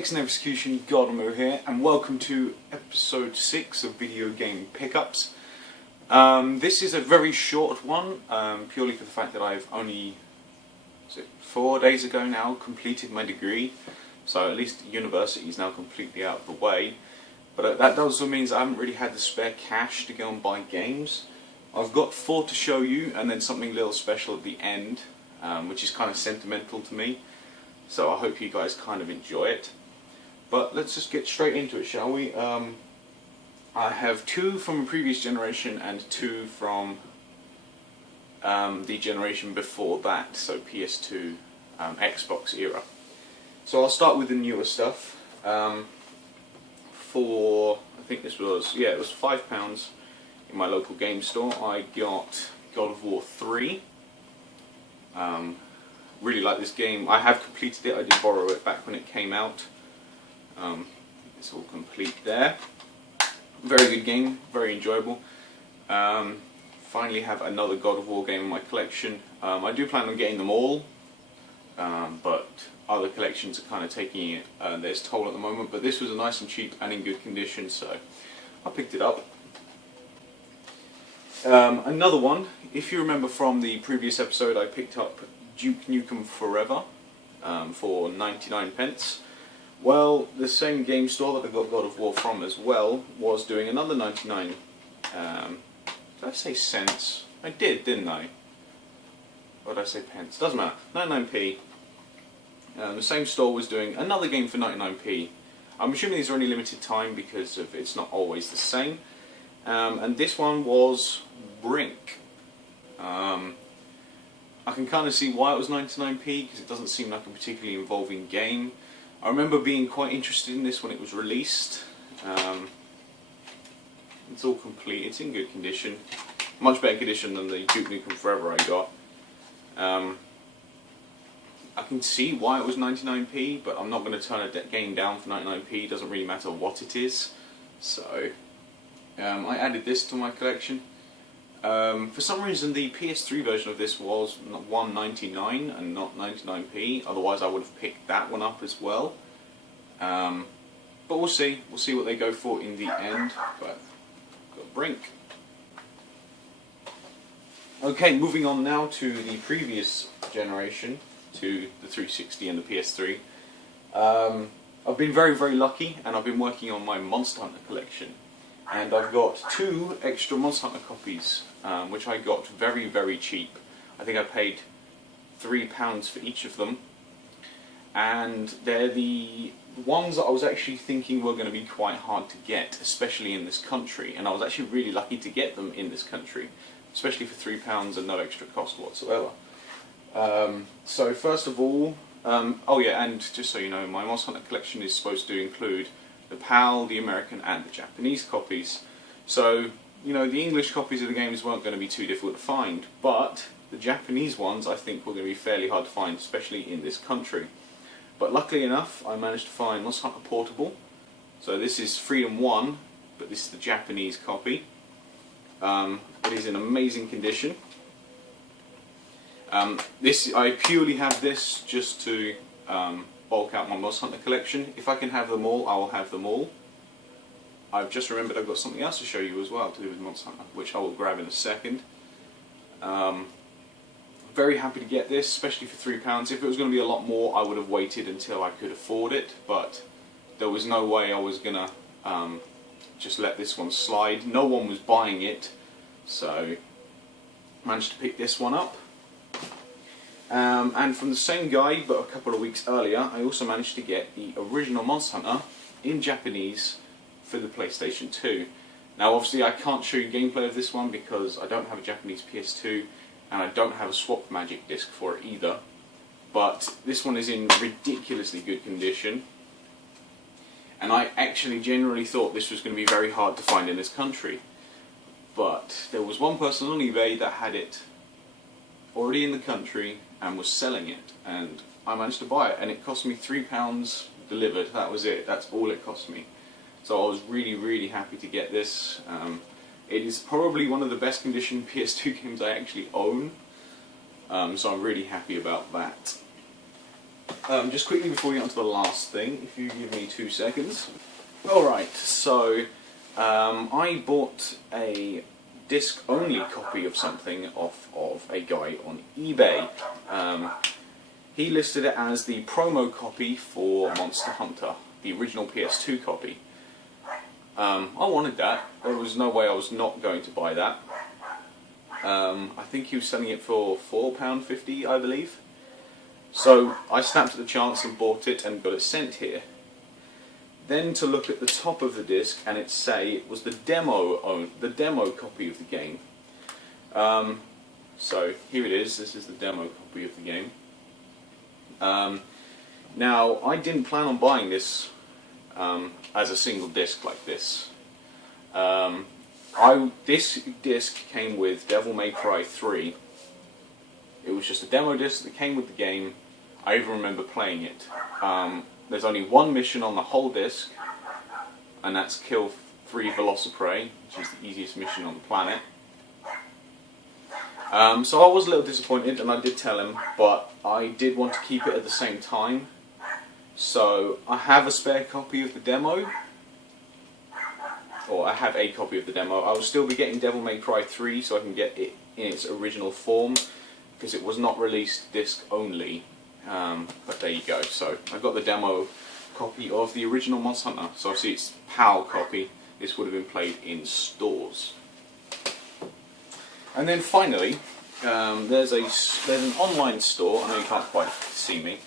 Excellent Execution, Gardner here, and welcome to episode 6 of Video Game Pickups. This is a very short one, purely for the fact that I've only 4 days ago now completed my degree, so at least university is now completely out of the way. But that also means I haven't really had the spare cash to go and buy games. I've got 4 to show you, and then something a little special at the end, which is kind of sentimental to me. So I hope you guys kind of enjoy it. But let's just get straight into it, shall we? I have 2 from a previous generation and 2 from the generation before that, so PS2, Xbox era. So I'll start with the newer stuff. For, I think this was, it was £5 in my local game store. I got God of War 3. Really like this game. I have completed it. I did borrow it back when it came out. It's all complete there. Very good game, very enjoyable. Finally have another God of War game in my collection. I do plan on getting them all, but other collections are kind of taking it their toll at the moment. But this was nice and cheap and in good condition, so I picked it up. Another one, if you remember from the previous episode, I picked up Duke Nukem Forever for 99p. Well, the same game store that I got God of War from as well was doing another 99. Did I say cents? I did, didn't I? Or did I say pence? Doesn't matter. 99p. The same store was doing another game for 99p. I'm assuming these are only limited time because it's not always the same. And this one was Brink. I can kind of see why it was 99p, because it doesn't seem like a particularly involving game. I remember being quite interested in this when it was released. It's all complete, it's in good condition. Much better condition than the Duke Nukem Forever I got. I can see why it was 99p, but I'm not going to turn a game down for 99p, it doesn't really matter what it is. So, I added this to my collection. For some reason the PS3 version of this was $1.99 and not 99p, otherwise I would have picked that one up as well. But we'll see what they go for in the end. But got Brink. Okay, moving on now to the previous generation, to the 360 and the PS3. I've been very lucky, and I've been working on my Monster Hunter collection. And I've got 2 extra Monster Hunter copies, which I got very cheap. I think I paid £3 for each of them. And they're the ones that I was actually thinking were going to be quite hard to get, especially in this country. And I was actually really lucky to get them in this country, especially for £3 and no extra cost whatsoever. So first of all, oh yeah, and just so you know, my Monster Hunter collection is supposed to include the PAL, the American and the Japanese copies. So, you know, the English copies of the games weren't going to be too difficult to find, but the Japanese ones I think were going to be fairly hard to find, especially in this country. But luckily enough, I managed to find Monster Hunter Portable. So this is Freedom 1, but this is the Japanese copy. It is in amazing condition. I purely have this just to bulk out my Monster Hunter collection. If I can have them all, I will have them all. I've just remembered I've got something else to show you as well to do with Monster Hunter, which I will grab in a second. Very happy to get this, especially for £3. If it was going to be a lot more, I would have waited until I could afford it, but there was no way I was going to just let this one slide. No one was buying it, so managed to pick this one up. And from the same guy, but a couple of weeks earlier, I also managed to get the original Monster Hunter in Japanese for the PlayStation 2. Now obviously I can't show you gameplay of this one because I don't have a Japanese PS2 and I don't have a swap magic disc for it either. But this one is in ridiculously good condition. And I actually genuinely thought this was going to be very hard to find in this country. But there was one person on eBay that had it already in the country and was selling it, and I managed to buy it, and it cost me £3 delivered. That was it, that's all it cost me. So I was really happy to get this. It is probably one of the best condition PS2 games I actually own, so I'm really happy about that. Just quickly before we get on to the last thing, if you give me 2 seconds. Alright, so I bought a disc-only copy of something off of a guy on eBay. He listed it as the promo copy for Monster Hunter, the original PS2 copy. I wanted that. There was no way I was not going to buy that. I think he was selling it for £4.50, I believe. So I snapped at the chance and bought it and got it sent here. Then to look at the top of the disc and it say it was the demo copy of the game. So here it is. This is the demo copy of the game. Now I didn't plan on buying this as a single disc like this. This disc came with Devil May Cry 3. It was just a demo disc that came with the game. I even remember playing it. There's only one mission on the whole disc, and that's kill 3 Velociprey, which is the easiest mission on the planet. So I was a little disappointed, and I did tell him, but I did want to keep it at the same time. So I have a spare copy of the demo, or I have a copy of the demo. I will still be getting Devil May Cry 3 so I can get it in its original form, because it was not released disc only. But there you go. So I've got the demo copy of the original Monster Hunter. So obviously it's PAL copy. This would have been played in stores. And then finally, there's an online store. I know you can't quite see me.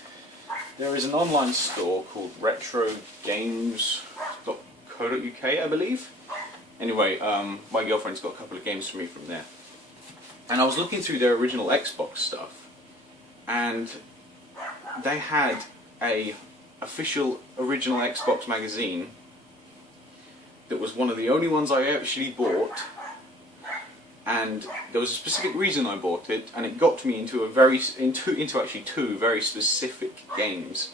There is an online store called retrogames.co.uk, I believe. Anyway, my girlfriend's got a couple of games for me from there. And I was looking through their original Xbox stuff, and they had a official original Xbox magazine that was one of the only ones I actually bought, and there was a specific reason I bought it, and it got me into actually 2 very specific games.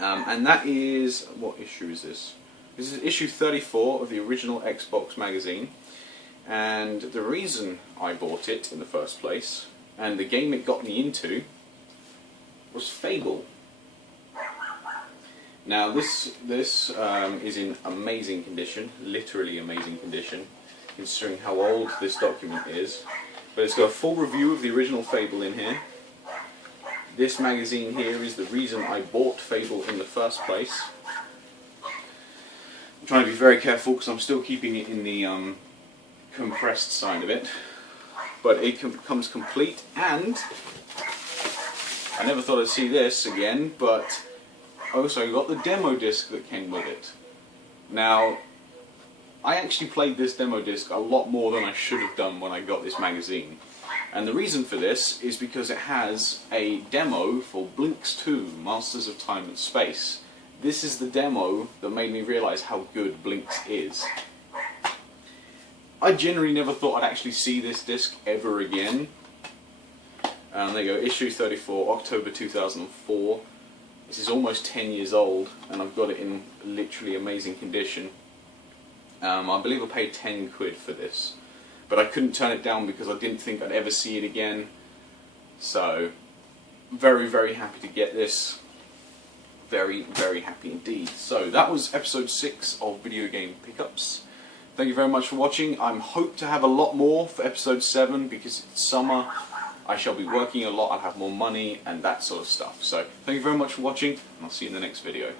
And that is, what issue is this? This is issue 34 of the original Xbox magazine. And the reason I bought it in the first place, and the game it got me into, was Fable. Now this is in amazing condition, literally amazing condition, considering how old this document is. But it's got a full review of the original Fable in here. This magazine here is the reason I bought Fable in the first place. I'm trying to be very careful because I'm still keeping it in the compressed side of it, but it comes complete, and I never thought I'd see this again, but I also got the demo disc that came with it. Now, I actually played this demo disc a lot more than I should have done when I got this magazine, and the reason for this is because it has a demo for Blinx 2, Masters of Time and Space. This is the demo that made me realise how good Blinx is. I generally never thought I'd actually see this disc ever again. There you go, issue 34, October 2004. This is almost 10 years old, and I've got it in literally amazing condition. I believe I paid 10 quid for this, but I couldn't turn it down because I didn't think I'd ever see it again. So, very, very happy to get this. Very, very happy indeed. So, that was episode 6 of Video Game Pickups. Thank you very much for watching. I hope to have a lot more for episode 7 because it's summer. I shall be working a lot, I'll have more money and that sort of stuff. So thank you very much for watching, and I'll see you in the next video.